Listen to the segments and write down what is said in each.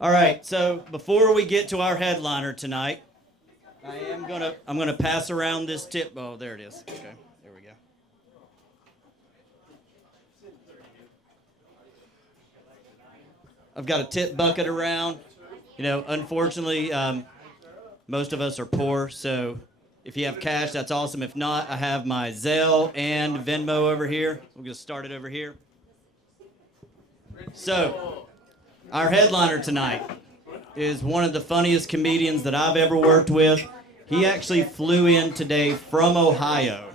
All right, so before we get to our headliner tonight, I'm gonna pass around this tip. Oh, there it is. Okay, there we go. I've got a tip bucket around. Unfortunately, most of us are poor, so if you have cash, that's awesome. If not, I have my Zelle and Venmo over here. We're gonna start it over here. So, our headliner tonight is one of the funniest comedians that I've ever worked with. He actually flew in today from Ohio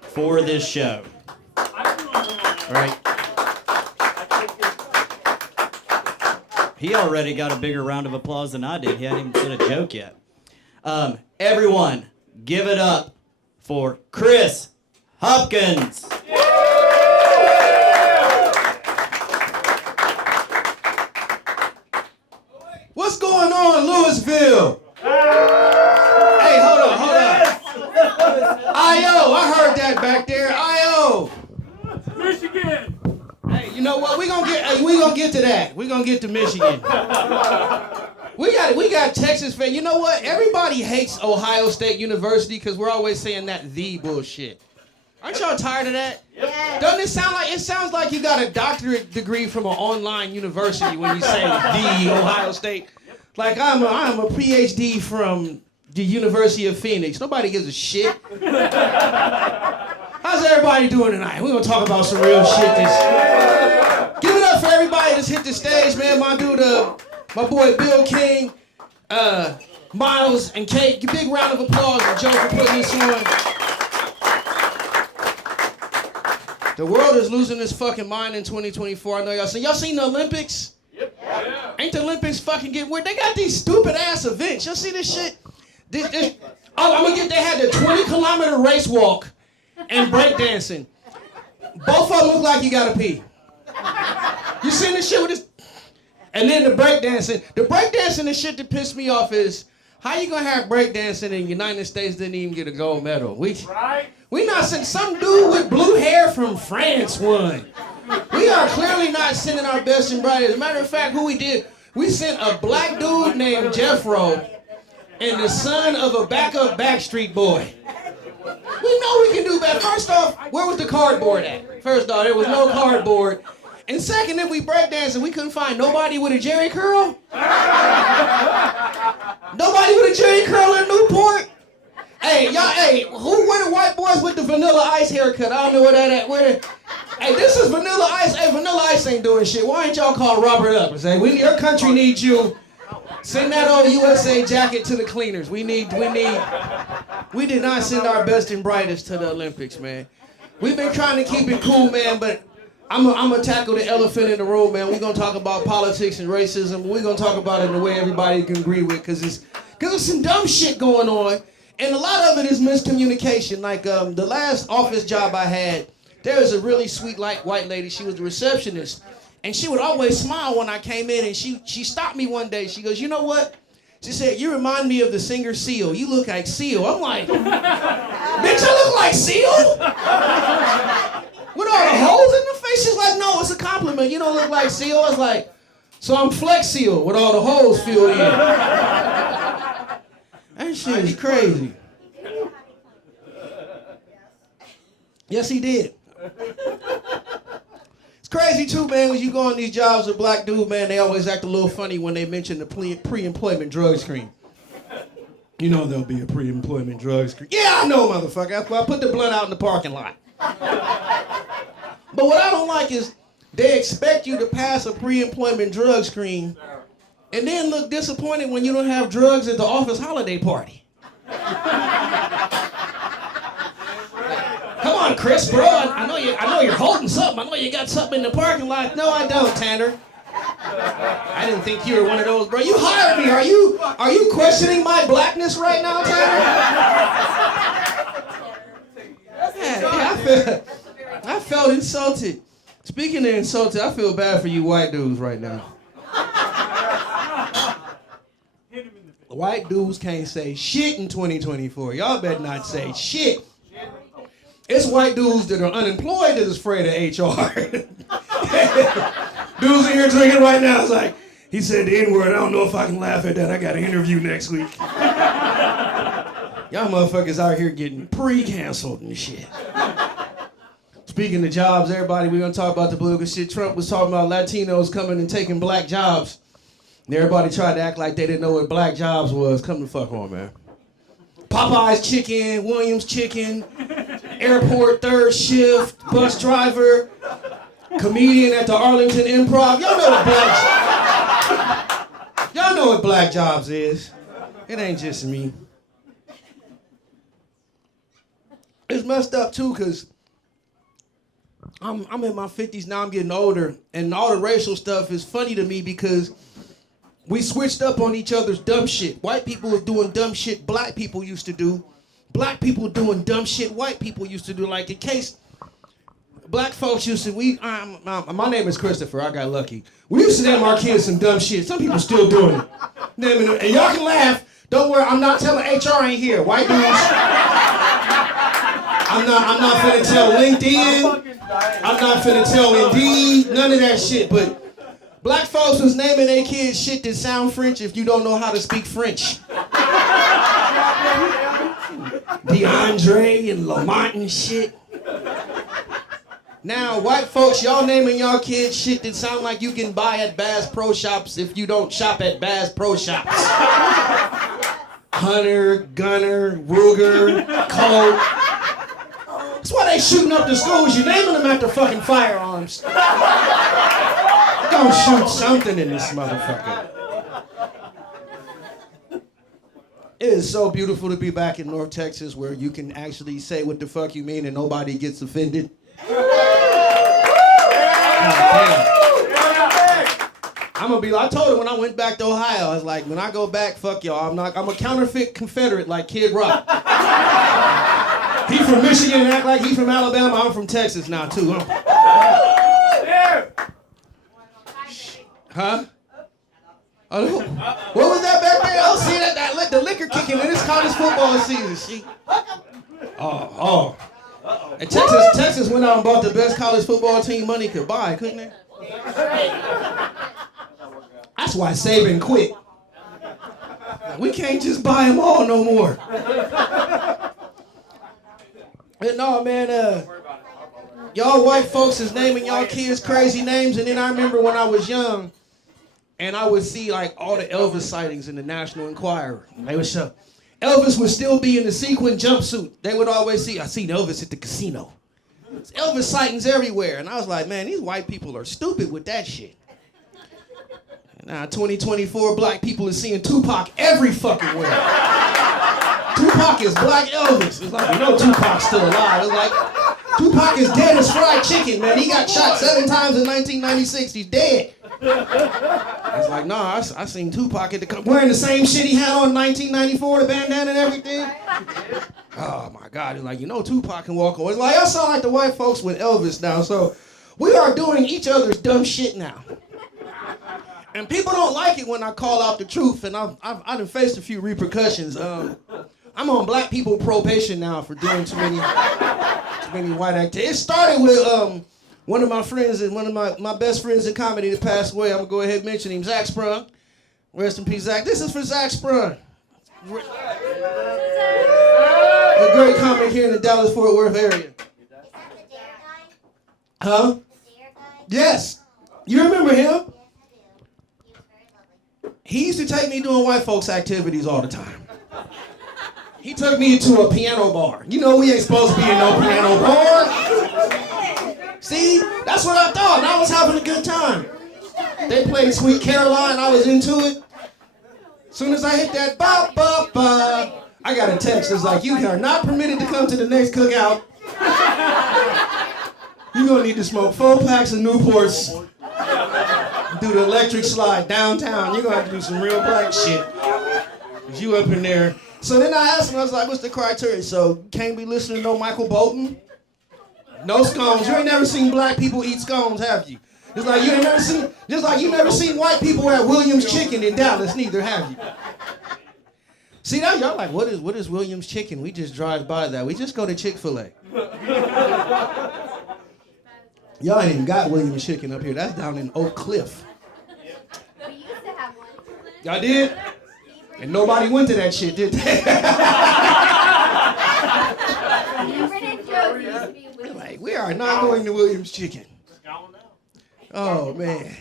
for this show. All right. He already got a bigger round of applause than I did. He hadn't even said a joke yet. Everyone, give it up for Chris Hopkins. What's going on, Louisville? Hey, hold on. I.O., I heard that back there. I.O. Michigan. Hey, you know what? We gonna get to that. We gonna get to Michigan. We got Texas fans. You know what? Everybody hates Ohio State University because we're always saying that the bullshit. Aren't y'all tired of that? Yeah. Doesn't it sounds like you got a doctorate degree from an online university when you say the Ohio State? Like I'm a PhD from the University of Phoenix. Nobody gives a shit. How's everybody doing tonight? We're gonna talk about some real shit. Give it up for everybody that's hit the stage, man. My dude, my boy Bill King, Miles, and Kate. Big round of applause for Joe for putting this on. The world is losing its fucking mind in 2024. I know y'all seen the Olympics? Yep. Yeah. Ain't the Olympics fucking getting weird? They got these stupid ass events. Y'all see this shit? They had the 20-kilometer race walk and breakdancing. Both of them look like you gotta pee. You seen this shit with this? And then the breakdancing. The breakdancing, the shit that pissed me off is, how you gonna have breakdancing and the United States didn't even get a gold medal? We not sending some dude with blue hair from France won. We are clearly not sending our best and brightest. As a matter of fact, who we did, we sent a black dude named Jeffro and the son of a backup Backstreet Boy. We know we can do better. First off, where was the cardboard at? First off, there was no cardboard. And second, if we breakdancing, we couldn't find nobody with a Jerry curl. Nobody with a Jerry curl in Newport. Hey, y'all, who were the white boys with the Vanilla Ice haircut? I don't know where that at. Hey, this is Vanilla Ice. Hey, Vanilla Ice ain't doing shit. Why ain't y'all call Robert up and say, your country needs you. Send that old USA jacket to the cleaners. We did not send our best and brightest to the Olympics, man. We've been trying to keep it cool, man, but I'm gonna tackle the elephant in the room, man. We're gonna talk about politics and racism. We're gonna talk about it in a way everybody can agree with, because there's some dumb shit going on. And a lot of it is miscommunication. Like the last office job I had, there was a really sweet white lady. She was the receptionist. And she would always smile when I came in. And she stopped me one day. She goes, you know what? She said, you remind me of the singer Seal. You look like Seal. I'm like, bitch, I look like Seal? With all the holes in the face? She's like, no, it's a compliment. You don't look like Seal. I was like, so I'm Flex Seal with all the holes filled in. That shit is crazy. Yes, he did. It's crazy too, man, when you go on these jobs with black dudes, man, they always act a little funny when they mention the pre-employment drug screen. You know there'll be a pre-employment drug screen. Yeah, I know, motherfucker. That's why I put the blunt out in the parking lot. But what I don't like is they expect you to pass a pre-employment drug screen and then look disappointed when you don't have drugs at the office holiday party. Come on, Chris, bro. I know you're holding something. I know you got something in the parking lot. No, I don't, Tanner. I didn't think you were one of those, bro. You hired me. Are you questioning my blackness right now, Tanner? Yeah, I felt insulted. Speaking of insulted, I feel bad for you white dudes right now. White dudes can't say shit in 2024. Y'all better not say shit. It's white dudes that are unemployed that is afraid of HR. Dudes in here drinking right now. It's like, He said the N-word. I don't know if I can laugh at that. I got an interview next week. Y'all motherfuckers out here getting pre-canceled and shit. Speaking of jobs, everybody, we're gonna talk about the political shit. Trump was talking about Latinos coming and taking black jobs. And everybody tried to act like they didn't know what black jobs was. Come the fuck on, man. Popeye's chicken, Williams chicken, airport third shift, bus driver, comedian at the Arlington Improv. Y'all know what black jobs is. It ain't just me. It's messed up too, cause I'm in my 50s now, I'm getting older, and all the racial stuff is funny to me because we switched up on each other's dumb shit. White people was doing dumb shit black people used to do. Black people doing dumb shit white people used to do. Like in case black folks used to, my name is Christopher, I got lucky. We used to name our kids some dumb shit. Some people still doing it. And y'all can laugh. Don't worry, I'm not telling HR ain't here. White dudes. I'm not finna tell LinkedIn. I'm not finna tell Indeed. None of that shit. But black folks was naming their kids shit that sound French if you don't know how to speak French. DeAndre and Lamont and shit. Now, white folks, y'all naming y'all kids shit that sound like you can buy at Bass Pro Shops if you don't shop at Bass Pro Shops. Hunter, Gunner, Ruger, Colt. That's why they shooting up the schools. You're naming them after fucking firearms. Don't shoot something in this motherfucker. It is so beautiful to be back in North Texas where you can actually say what the fuck you mean and nobody gets offended. I told her when I went back to Ohio, I was like, when I go back, fuck y'all. I'm a counterfeit Confederate like Kid Rock. He from Michigan and act like he from Alabama. I'm from Texas now too. Huh? Oh, what was that back there? Oh, see that the liquor kicking in. It's college football season. And Texas went out and bought the best college football team money could buy, couldn't they? That's why Saban quit. We can't just buy them all no more. No, man, y'all white folks is naming y'all kids crazy names, and then I remember when I was young, and I would see like all the Elvis sightings in the National Enquirer. They would show Elvis would still be in the sequin jumpsuit. They would always see, I seen Elvis at the casino. It's Elvis sightings everywhere, and I was like, man, these white people are stupid with that shit. Now, 2024, black people are seeing Tupac every fucking where. Tupac is black Elvis. It's like, you know Tupac's still alive. It's like, Tupac is dead as fried chicken, man. He got shot 7 times in 1996. He's dead. It's like, nah, I seen Tupac at the wearing the same shit he had on in 1994, the bandana and everything. Oh, my God. It's like, you know Tupac can walk away. It's like, I sound like the white folks with Elvis now. So we are doing each other's dumb shit now. And people don't like it when I call out the truth, and I've done faced a few repercussions. I'm on black people probation now for doing too many white activities. It started with one of my friends, and one of my best friends in comedy that passed away. I'm gonna go ahead and mention him, Zach Sprung. Rest in peace, Zach. This is for Zach Sprung. A great comic here in the Dallas-Fort Worth area. Huh? Yes. You remember him? He used to take me doing white folks activities all the time. He took me to a piano bar. You know we ain't supposed to be in no piano bar. See, that's what I thought, and I was having a good time. They played Sweet Caroline, I was into it. As soon as I hit that ba ba ba, I got a text that's like, you are not permitted to come to the next cookout. You're gonna need to smoke 4 packs of Newports. Do the electric slide downtown. You're gonna have to do some real black shit. You up in there. So then I asked him, I was like, what's the criteria? So can't be listening to no Michael Bolton? No scones. You ain't never seen black people eat scones, have you? It's like you ain't never seen, just like you never seen white people at Williams Chicken in Dallas, neither have you. See that? Y'all like, what is Williams Chicken? We just drive by that. We just go to Chick-fil-A. Y'all ain't even got Williams Chicken up here. That's down in Oak Cliff. Y'all did? And nobody went to that shit, did they? Like, we are not going to Williams Chicken. Oh, man.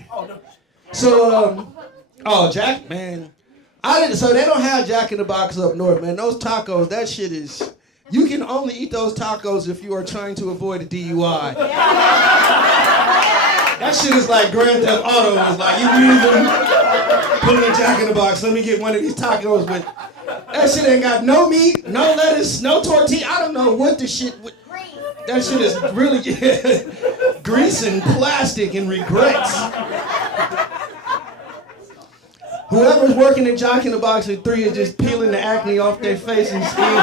So, Jack, man. So they don't have Jack in the Box up north, man. Those tacos, that shit is, you can only eat those tacos if you are trying to avoid a DUI. That shit is like Grand Theft Auto. It's like, you breathing, putting a Jack in the Box, let me get one of these tacos, but that shit ain't got no meat, no lettuce, no tortilla. I don't know what the shit, that shit is really, grease and plastic and regrets. Whoever's working at Jack in the Box at 3 is just peeling the acne off their face and skin.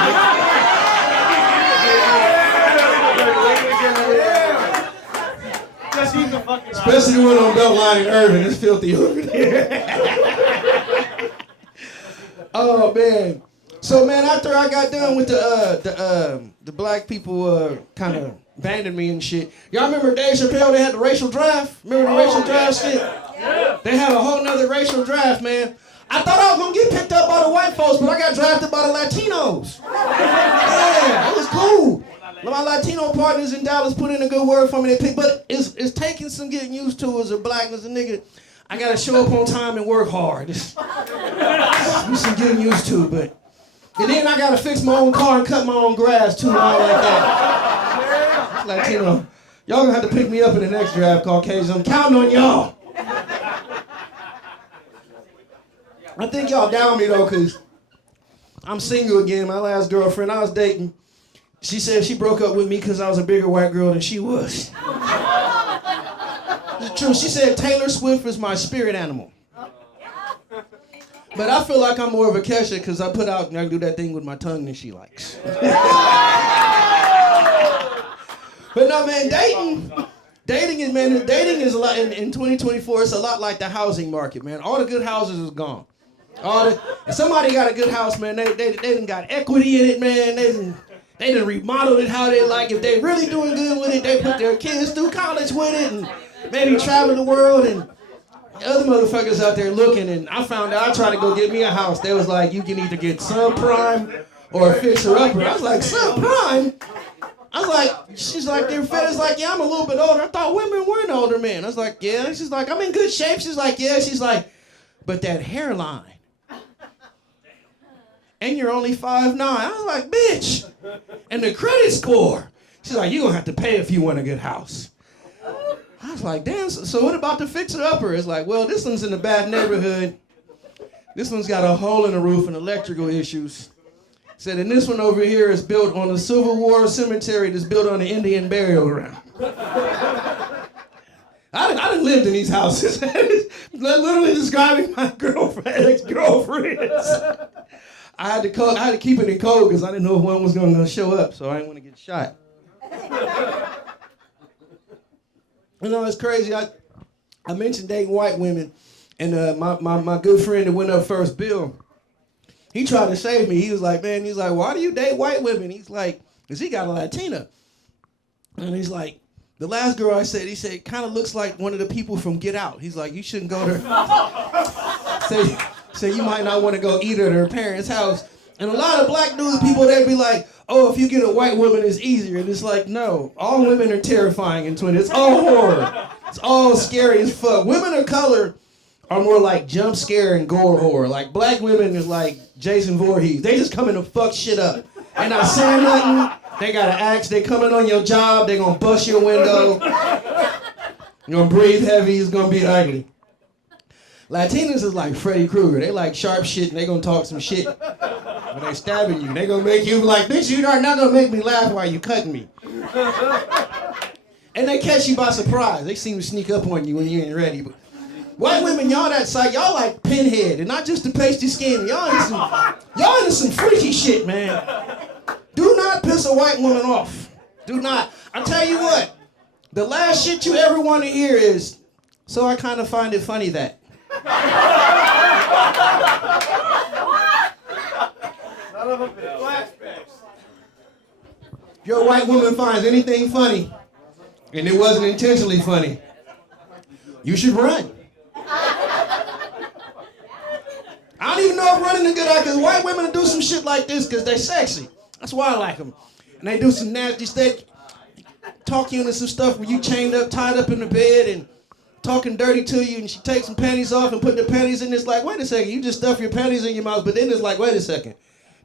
Especially the one on Beltline and Irvin. It's filthy over there. Oh, man. So, man, after I got done with the black people kind of banding me and shit, y'all remember Dave Chappelle, they had the racial draft? Remember the racial draft shit? They had a whole nother racial draft, man. I thought I was going to get picked up by the white folks, but I got drafted by the Latinos. Yeah, it was cool. My Latino partners in Dallas put in a good word for me. But it's taking some getting used to as a black, as a nigga. I got to show up on time and work hard. It's some getting used to, but... And then I got to fix my own car and cut my own grass, too, and all like that. It's Latino. Y'all going to have to pick me up in the next draft, Caucasians. I'm counting on y'all. I think y'all down me, though, because I'm single again. My last girlfriend I was dating, she said she broke up with me because I was a bigger white girl than she was. It's true. She said Taylor Swift is my spirit animal. But I feel like I'm more of a Kesha because I put out and I do that thing with my tongue that she likes. But no, man, dating is a lot, in 2024, it's a lot like the housing market, man. All the good houses is gone. If somebody got a good house, man, they done got equity in it, man. They done remodeled it how they like. If they really doing good with it, they put their kids through college with it and maybe travel the world, and other motherfuckers out there looking. And I found out, I tried to go get me a house. They was like, you can either get subprime or a fixer-upper. I was like, subprime? I was like, she's like, they're fed. It's like, yeah, I'm a little bit older. I thought women weren't older men. I was like, yeah. She's like, I'm in good shape. She's like, yeah. She's like, but that hairline. And you're only 5'9". I was like, bitch. And the credit score. She's like, you're going to have to pay if you want a good house. I was like, damn, so what about the fixer-upper? It's like, well, this one's in a bad neighborhood. This one's got a hole in the roof and electrical issues. Said, and this one over here is built on the Civil War cemetery that's built on the Indian burial ground. I done lived in these houses. Literally describing my ex-girlfriends. I had to keep it in code because I didn't know if one was going to show up, so I didn't want to get shot. You know, it's crazy. I mentioned dating white women, and my good friend that went up first, Bill, he tried to save me. He was like, man, why do you date white women? He's like, because he got a Latina. And he's like, the last girl he said, kind of looks like one of the people from Get Out. He's like, you shouldn't go there. Say you might not want to go eat at her parents' house. And a lot of black dudes, people, they'd be like, oh, if you get a white woman, it's easier. And it's like, no, all women are terrifying in 20. It's all horror. It's all scary as fuck. Women of color are more like jump scare and gore horror. Like black women is like Jason Voorhees. They just come in to fuck shit up. They not saying nothing. They got an axe. They coming on your job. They gonna bust your window. You're gonna breathe heavy. It's gonna be ugly. Latinas is like Freddy Krueger. They like sharp shit and they gonna talk some shit. When they stabbing you, they gonna make you like, bitch, you are not gonna make me laugh while you cutting me. And they catch you by surprise. They seem to sneak up on you when you ain't ready. But white women, y'all that side, y'all like Pinhead and not just the pasty skin. Y'all into some freaky shit, man. Do not piss a white woman off. Do not. I tell you what, the last shit you ever want to hear is, so I kind of find it funny that. If your white woman finds anything funny, and it wasn't intentionally funny, you should run. I don't even know if running a good idea, because white women do some shit like this because they're sexy. That's why I like them. And they do some nasty stuff, talk you into some stuff where you chained up, tied up in the bed, and talking dirty to you, and she takes some panties off and put the panties in. It's like, wait a second, you just stuff your panties in your mouth, but then it's like, wait a second,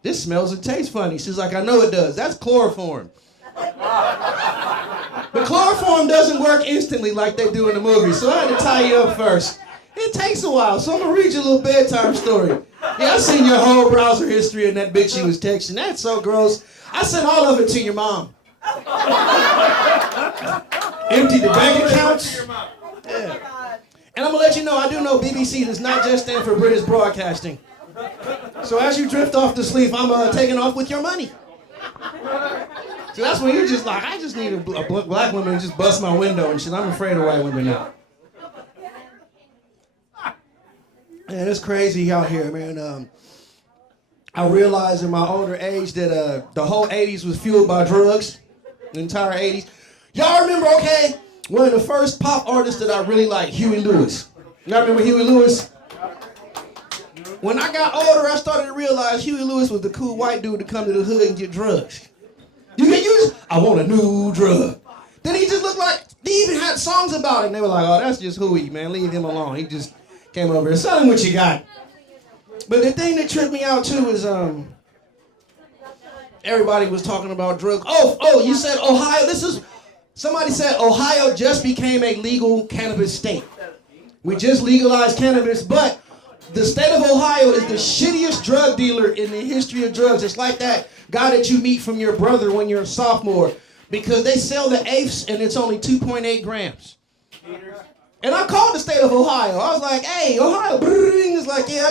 this smells and tastes funny. She's like, I know it does. That's chloroform. But chloroform doesn't work instantly like they do in the movie, so I had to tie you up first. It takes a while, so I'm gonna read you a little bedtime story. Yeah, I seen your whole browser history and that bitch you was texting. That's so gross. I sent all of it to your mom. Empty the bank accounts. Yeah. And I'm gonna let you know, I do know BBC does not just stand for British Broadcasting. So as you drift off to sleep, I'm taking off with your money. So that's when you're just like, I just need a black woman to just bust my window and shit. I'm afraid of white women now. Man, it's crazy out here, man. I realized in my older age that the whole 80s was fueled by drugs. The entire 80s. Y'all remember, okay, one of the first pop artists that I really liked, Huey Lewis. Y'all remember Huey Lewis? When I got older, I started to realize Huey Lewis was the cool white dude to come to the hood and get drugs. You can use, I want a new drug. Then he just looked like, they even had songs about it. And they were like, oh, that's just Huey, man. Leave him alone. He just came over here. Sell him what you got. But the thing that tripped me out, too, is everybody was talking about drugs. Oh, you said Ohio. Somebody said Ohio just became a legal cannabis state. We just legalized cannabis, but the state of Ohio is the shittiest drug dealer in the history of drugs. It's like that guy that you meet from your brother when you're a sophomore, because they sell the eighths and it's only 2.8 grams. And I called the state of Ohio. I was like, hey, Ohio. It's like, yeah,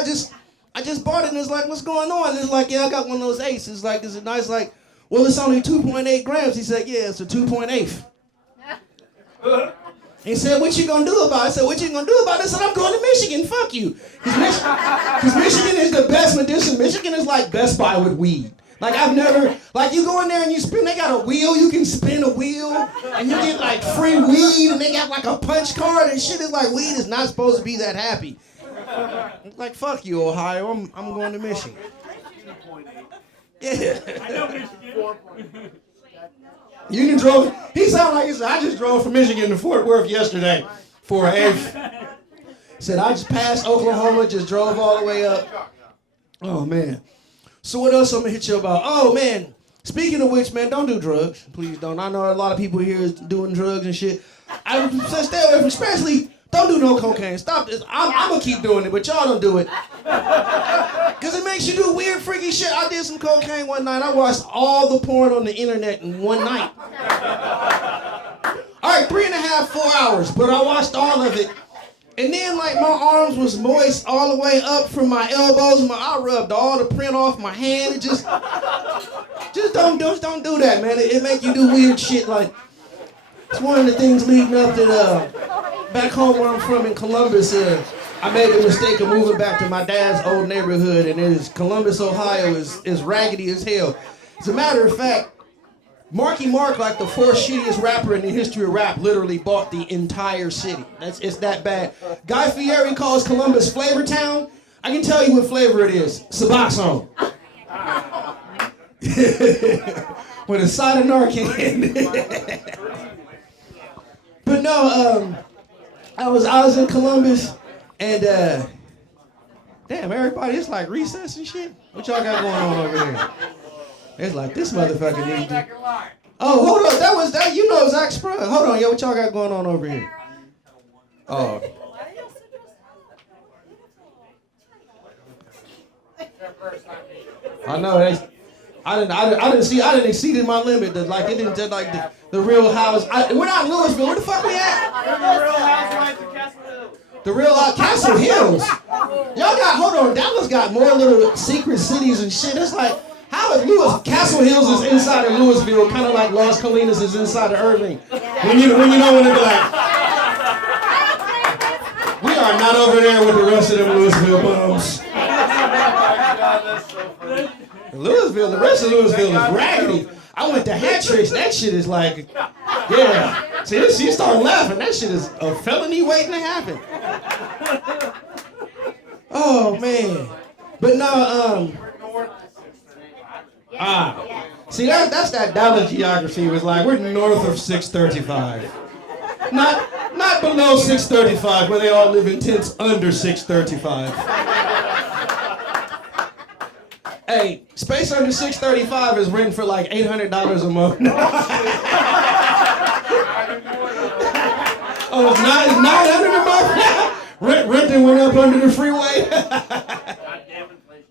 I just bought it. And it's like, what's going on? It's like, yeah, I got one of those eighths. It's like, is it nice? Like, well, it's only 2.8 grams. He said, yeah, it's a 2.8. He said, what you gonna do about it? I said, what you gonna do about it? I said, I'm going to Michigan. Fuck you. Because Michigan is the best medicine. Michigan is like Best Buy with weed. Like, I've never, like, you go in there and you spin, they got a wheel, you can spin a wheel, and you get, like, free weed, and they got, like, a punch card, and shit is like, weed is not supposed to be that happy. It's like, fuck you, Ohio, I'm going to Michigan. Yeah. I know Michigan. You can drove, he sounded like he said, I just drove from Michigan to Fort Worth yesterday for an eighth. Said, I just passed Oklahoma, just drove all the way up. Oh, man. So what else I'm gonna hit you about? Oh, man. Speaking of which, man, don't do drugs. Please don't. I know a lot of people here is doing drugs and shit. I say stay away from, especially, don't do no cocaine. Stop this. I'm gonna keep doing it, but y'all don't do it. Because it makes you do weird, freaky shit. I did some cocaine one night. I watched all the porn on the internet in one night. All right, 3.5, 4 hours, but I watched all of it. And then, like, my arms was moist all the way up from my elbows. I rubbed all the print off my hand. It just don't do that, man. It make you do weird shit. Like, it's one of the things leading up to back home where I'm from in Columbus. I made the mistake of moving back to my dad's old neighborhood, and Columbus, Ohio is raggedy as hell. As a matter of fact, Marky Mark, like the fourth shittiest rapper in the history of rap, literally bought the entire city. It's that bad. Guy Fieri calls Columbus Flavor Town. I can tell you what flavor it is. Suboxone. With a side of Narcan. But no, I was in Columbus, and damn, everybody, it's like recess and shit. What y'all got going on over there? It's like, this motherfucker needs to... Oh, hold on. That was that. You know Zach Sprung. Hold on, yo. What y'all got going on over here? Oh. I know. I didn't exceed my limit. Like, it didn't, like, the Real House. We're not in Louisville. Where the fuck we at? The Real Housewives of Castle Hills. The Real Castle Hills. Y'all got, hold on. Dallas got more little secret cities and shit. It's like... How is Castle Hills is inside of Louisville, kind of like Las Colinas is inside of Irving. When you know when they're like, we are not over there with the rest of them Louisville bums. Louisville, the rest of Louisville is raggedy. I went to Hat Tricks. That shit is like, yeah. See, you start laughing. That shit is a felony waiting to happen. Oh man. But no, see that's that Dallas geography was like we're north of 635. Not below 635 where they all live in tents under 635. Hey, space under 635 is renting for like $800 a month. Oh, it's 900 a month now? Renting went up under the freeway.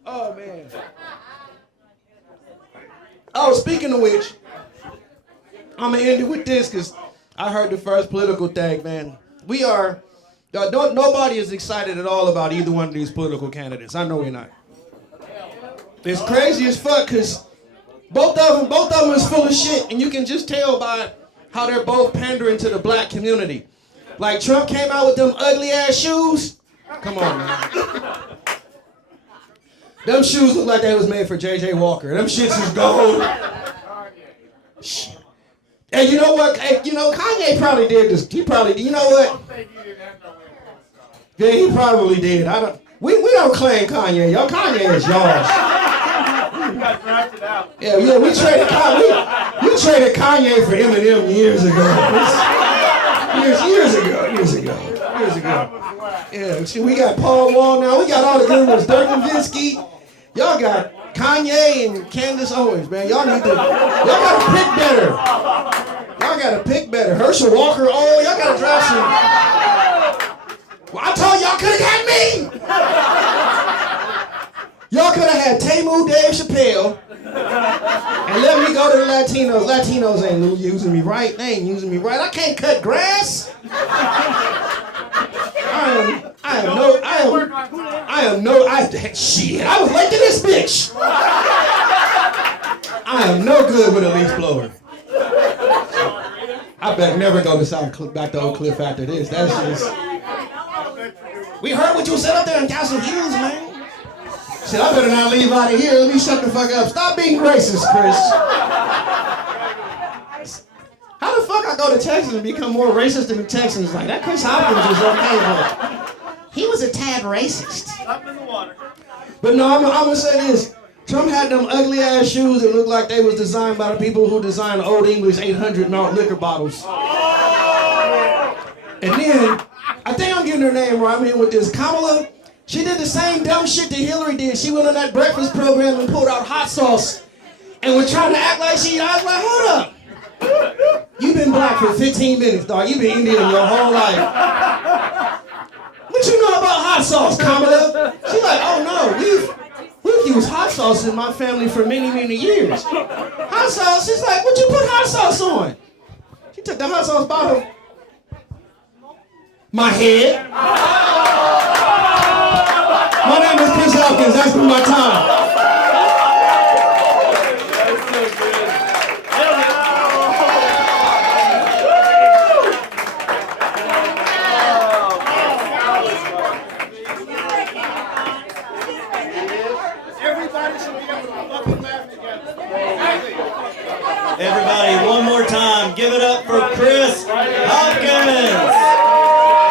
Oh, man. Oh, speaking of which, I'm going to end it with this because I heard the first political thing, man. Nobody is excited at all about either one of these political candidates. I know we're not. It's crazy as fuck because both of them is full of shit, and you can just tell by how they're both pandering to the black community. Like Trump came out with them ugly ass shoes. Come on, man. Them shoes look like they was made for J.J. Walker. Them shits is gold. And you know what? Hey, you know, Kanye probably did this. He probably, you know what? Yeah, he probably did. We don't claim Kanye. Y'all, Kanye is yours. Yeah, we traded Kanye for Eminem years ago. Years ago. Yeah, see, we got Paul Wall now. We got all the good ones. Dirk Nowitzki. Y'all got Kanye and Candace Owens, man. Y'all gotta pick better. Y'all gotta pick better. Herschel Walker, y'all gotta draft some. Well, I told y'all could have got me. Y'all could have had Tamu, Dave Chappelle, and let me go to the Latinos. Latinos ain't using me right. They ain't using me right. I can't cut grass. Shit, I was late to this bitch. I am no good with a leaf blower. I better never go to back to Oak Cliff after this. That's just. We heard what you said up there in Castle Hughes, man. Shit, I better not leave out of here. Let me shut the fuck up. Stop being racist, Chris. How the fuck I go to Texas and become more racist than the Texans? Like, that Chris Hopkins was okay, but he was a tad racist. Up in the water. But no, I'm gonna say this. Trump had them ugly ass shoes that looked like they was designed by the people who designed Old English 800 malt liquor bottles. And then, I think I'm getting her name right. I'm here with this. Kamala, she did the same dumb shit that Hillary did. She went on that breakfast program and pulled out hot sauce and was trying to act like I was like, hold up. You've been black for 15 minutes, dog. You've been Indian your whole life. What you know about hot sauce, Kamala? She's like, oh no, we've used hot sauce in my family for many, many years. Hot sauce? She's like, what you put hot sauce on? She took the hot sauce bottle. My head. My name is Chris Hopkins. That's been my time. Everybody, one more time, give it up for